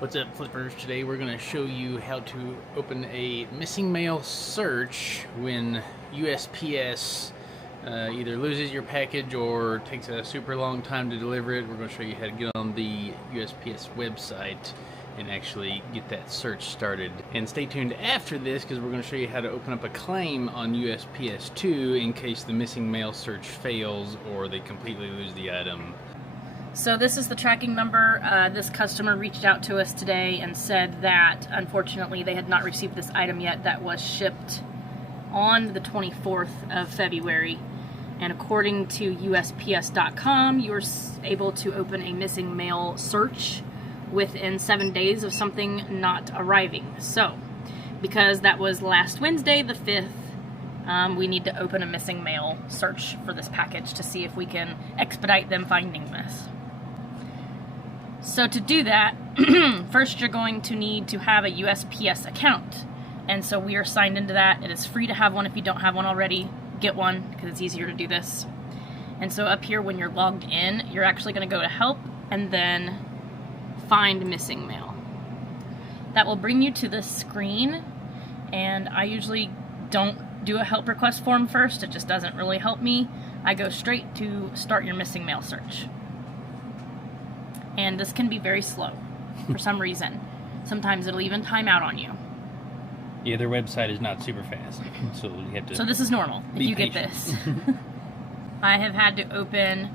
What's up, flippers? Today we're going to show you how to open a missing mail search when USPS either loses your package or takes a super long time to deliver it. We're going to show you how to get on the USPS website and actually get that search started. And stay tuned after this because we're going to show you how to open up a claim on USPS too in case the missing mail search fails or they completely lose the item. So this is the tracking number. This customer reached out to us today and said that unfortunately they had not received this item yet that was shipped on the 24th of February. And according to USPS.com, you're able to open a missing mail search within 7 days of something not arriving. So, because that was last Wednesday, the 5th, we need to open a missing mail search for this package to see if we can expedite them finding this. So to do that, first you're going to need to have a USPS account. And so we are signed into that. It is free to have one. If you don't have one already, get one because it's easier to do this. And so up here when you're logged in, you're actually going to go to help and then find missing mail. That will bring you to this screen, and I usually don't do a help request form first. It just doesn't really help me. I go straight to start your missing mail search. And this can be very slow for some reason. Sometimes it'll even time out on you. Yeah, their website is not super fast, so you have to. So this is normal if you patient. get this. I have had to open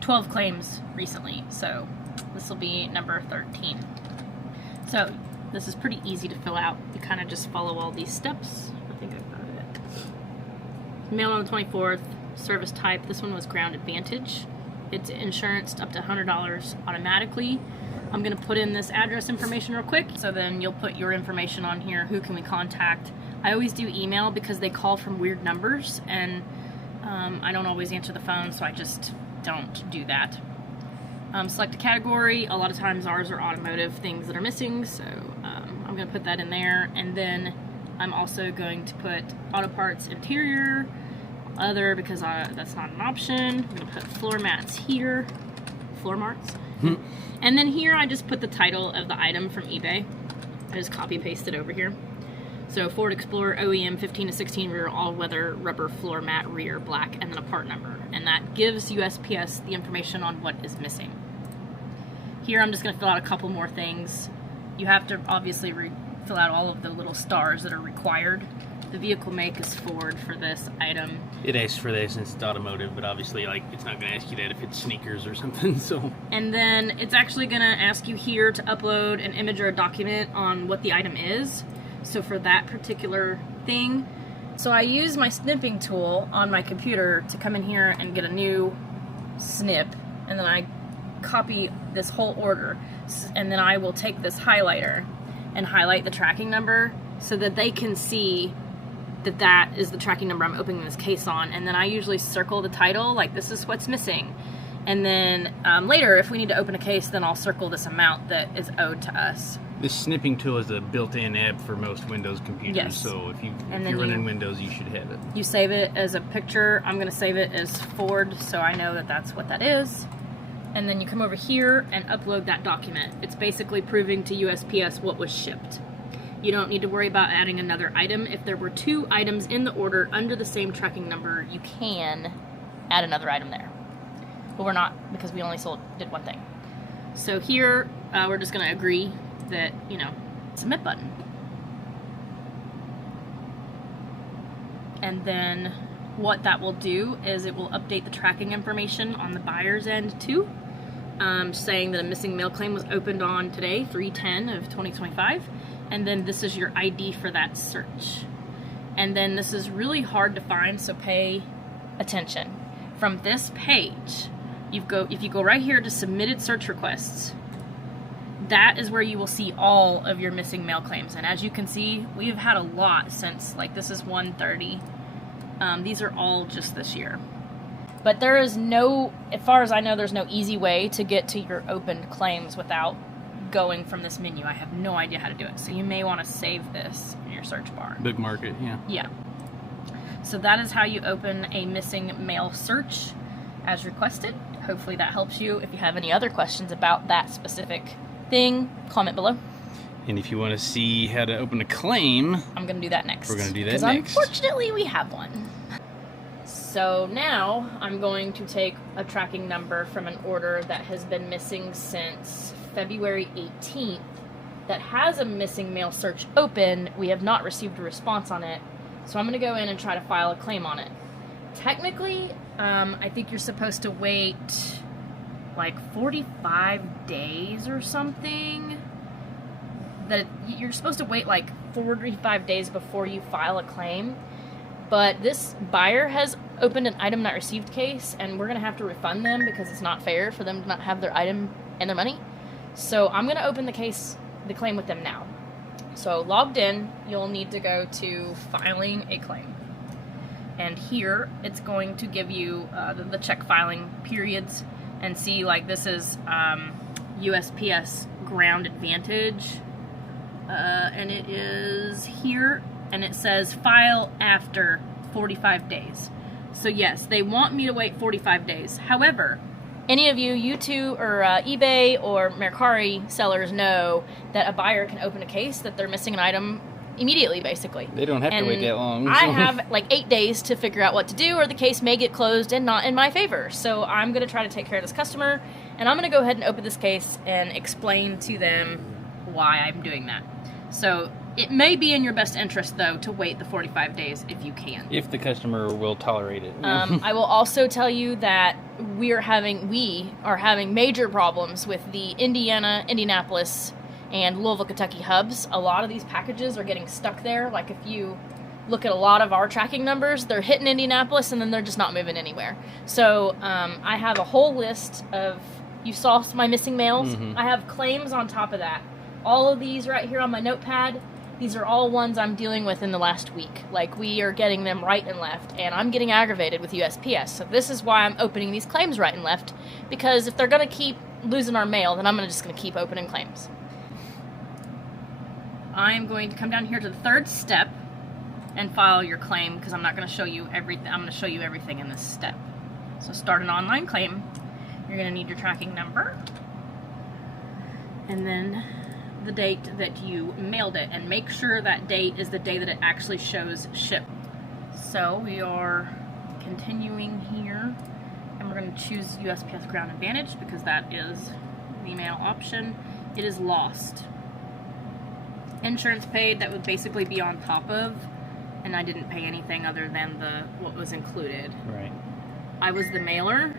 12 claims recently, so this will be number 13. So this is pretty easy to fill out. You kind of just follow all these steps. I think I've got it. Mail on the 24th. Service type. This one was Ground Advantage. It's insuranced up to $100 automatically. I'm going to put in this address information real quick, so then you'll put your information on here. Who can we contact? I always do email because they call from weird numbers, and I don't always answer the phone, so I just don't do that. Select a category. A lot of times ours are automotive things that are missing, so I'm going to put that in there. And then I'm also going to put auto parts interior, other, because that's not an option. I'm going to put floor mats here, floor marks. And then here I just put the title of the item from eBay. I just copy paste it over here. So Ford Explorer OEM 15 to 16 rear all-weather rubber floor mat rear black, and then a part number. And that gives USPS the information on what is missing. Here I'm just going to fill out a couple more things. You have to obviously fill out all of the little stars that are required. The vehicle make is Ford for this item. It asks for that since it's automotive, but obviously, it's not going to ask you that if it's sneakers or something. So. And then it's actually going to ask you here to upload an image or a document on what the item is. So for that particular thing, so I use my snipping tool on my computer to come in here and get a new snip, and then I copy this whole order, and then I will take this highlighter and highlight the tracking number so that they can see that that is the tracking number I'm opening this case on. And then I usually circle the title, like this is what's missing. And then later, if we need to open a case, then I'll circle this amount that is owed to us. This snipping tool is a built-in app for most Windows computers, yes. So if you're running Windows, you should have it. You save it as a picture. I'm going to save it as Ford, so I know that that's what that is. And then you come over here and upload that document. It's basically proving to USPS what was shipped. You don't need to worry about adding another item. If there were 2 items in the order under the same tracking number, you can add another item there. But we're not, because we only did one thing. So here, we're just going to agree that, submit button. And then what that will do is it will update the tracking information on the buyer's end too, saying that a missing mail claim was opened on today, 3/10 of 2025. And then this is your ID for that search. And then this is really hard to find, so pay attention. From this page, if you go right here to submitted search requests, that is where you will see all of your missing mail claims. And as you can see, we've had a lot since, this is 130. These are all just this year. But there is no, as far as I know, there's no easy way to get to your opened claims without going from this menu. I have no idea how to do it. So you may want to save this in your search bar. Bookmark it, yeah. Yeah. So that is how you open a missing mail search as requested. Hopefully that helps you. If you have any other questions about that specific thing, comment below. And if you want to see how to open a claim, I'm going to do that next. We're going to do that because next. Unfortunately, we have one. So now I'm going to take a tracking number from an order that has been missing since February 18th that has a missing mail search open. We have not received a response on it. So I'm going to go in and try to file a claim on it. Technically, I think you're supposed to wait like 45 days or something. You're supposed to wait like 45 days before you file a claim. But this buyer has opened an item not received case, and we're going to have to refund them because it's not fair for them to not have their item and their money. So I'm going to open the claim with them now. So logged in, you'll need to go to filing a claim. And here, it's going to give you the check filing periods and see like this is USPS Ground Advantage. And it is here, and it says file after 45 days. So yes, they want me to wait 45 days. However, any of you YouTube or eBay or Mercari sellers know that a buyer can open a case that they're missing an item immediately, basically. They don't have to wait that long. I have like 8 days to figure out what to do, or the case may get closed and not in my favor. So I'm going to try to take care of this customer, and I'm going to go ahead and open this case and explain to them why I'm doing that. So it may be in your best interest, though, to wait the 45 days if you can. If the customer will tolerate it. I will also tell you that we are having major problems with the Indiana, Indianapolis, and Louisville, Kentucky hubs. A lot of these packages are getting stuck there. Like if you look at a lot of our tracking numbers, they're hitting Indianapolis and then they're just not moving anywhere. So I have a whole list of, you saw my missing mails. I have claims on top of that. All of these right here on my notepad, these are all ones I'm dealing with in the last week. Like, we are getting them right and left, and I'm getting aggravated with USPS. So this is why I'm opening these claims right and left, because if they're going to keep losing our mail, then I'm just going to keep opening claims. I'm going to come down here to the third step and file your claim, because I'm not going to show you everything. I'm going to show you everything in this step. So start an online claim. You're going to need your tracking number, and then the date that you mailed it, and make sure that date is the day that it actually shows shipped. So we are continuing here, and we're going to choose USPS Ground Advantage because that is the mail option. It is lost. Insurance paid, that would basically be on top of, and I didn't pay anything other than what was included. Right. I was the mailer,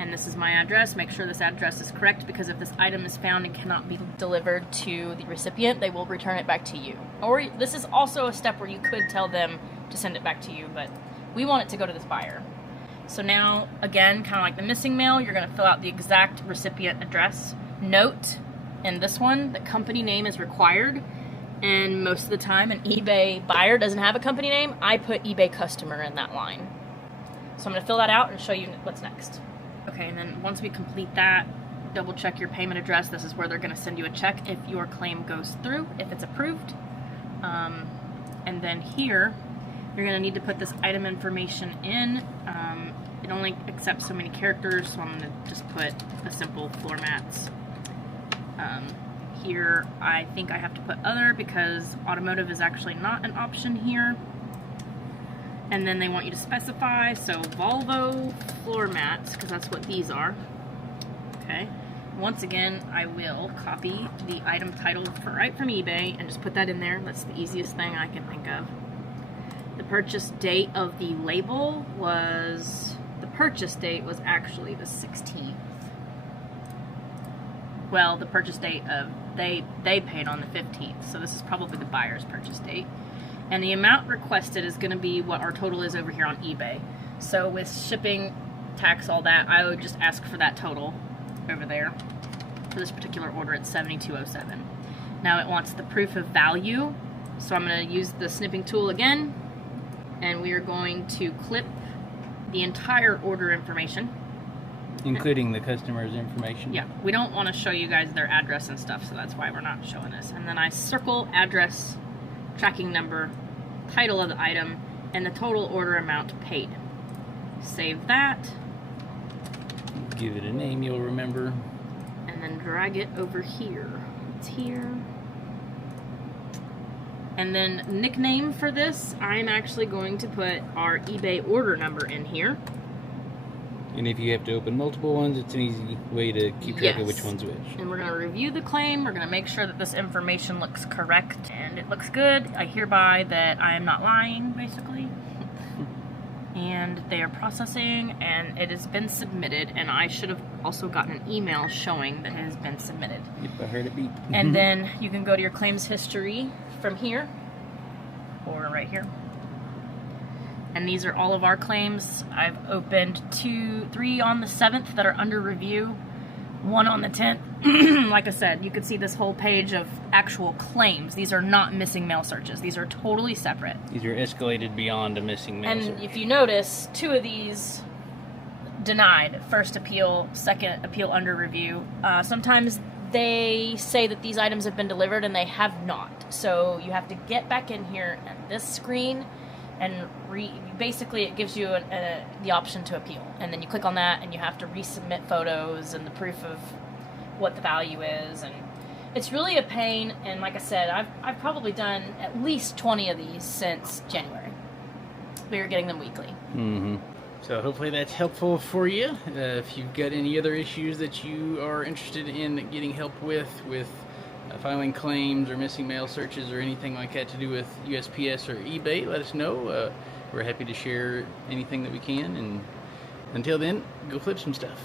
and this is my address. Make sure this address is correct, because if this item is found and cannot be delivered to the recipient, they will return it back to you. Or this is also a step where you could tell them to send it back to you, but we want it to go to this buyer. So now, again, kind of like the missing mail, you're going to fill out the exact recipient address. Note, in this one, the company name is required, and most of the time an eBay buyer doesn't have a company name. I put eBay customer in that line. So I'm going to fill that out and show you what's next. Okay, and then once we complete that, double check your payment address. This is where they're going to send you a check if your claim goes through, if it's approved. And then here, you're going to need to put this item information in. It only accepts so many characters, so I'm going to just put a simple floor mats. Here, I think I have to put other because automotive is actually not an option here. And then they want you to specify, so Volvo floor mats, because that's what these are. Okay. Once again, I will copy the item title right from eBay and just put that in there. That's the easiest thing I can think of. The purchase date of the label was, the purchase date was actually the 16th. Well, the purchase date of, they paid on the 15th, so this is probably the buyer's purchase date. And the amount requested is going to be what our total is over here on eBay. So with shipping, tax, all that, I would just ask for that total over there. For this particular order, it's $72.07. Now it wants the proof of value. So I'm going to use the snipping tool again. And we are going to clip the entire order information. Including the customer's information? Yeah, we don't want to show you guys their address and stuff, so that's why we're not showing this. And then I circle address, tracking number, title of the item, and the total order amount paid. Save that. Give it a name you'll remember. And and then drag it over here. It's here. And then nickname for this, I'm actually going to put our eBay order number in here. And if you have to open multiple ones, it's an easy way to keep track of which one's which. And we're going to review the claim. We're going to make sure that this information looks correct and it looks good. I hereby that I am not lying, basically. And they are processing, and it has been submitted, and I should have also gotten an email showing that it has been submitted. Yep, I heard it beep. And then you can go to your claims history from here, or right here. And these are all of our claims. I've opened 3 on the 7th that are under review, 1 on the 10th. Like I said, you can see this whole page of actual claims. These are not missing mail searches. These are totally separate. These are escalated beyond a missing mail search. And if you notice, 2 of these denied. First appeal, second appeal under review. Sometimes they say that these items have been delivered and they have not. So you have to get back in here at this screen and basically it gives you the option to appeal. And then you click on that and you have to resubmit photos and the proof of what the value is. And it's really a pain. And like I said, I've probably done at least 20 of these since January. We were getting them weekly. Mm-hmm. So hopefully that's helpful for you. If you've got any other issues that you are interested in getting help with filing claims or missing mail searches or anything like that to do with USPS or eBay, let us know. We're happy to share anything that we can. And until then, go flip some stuff.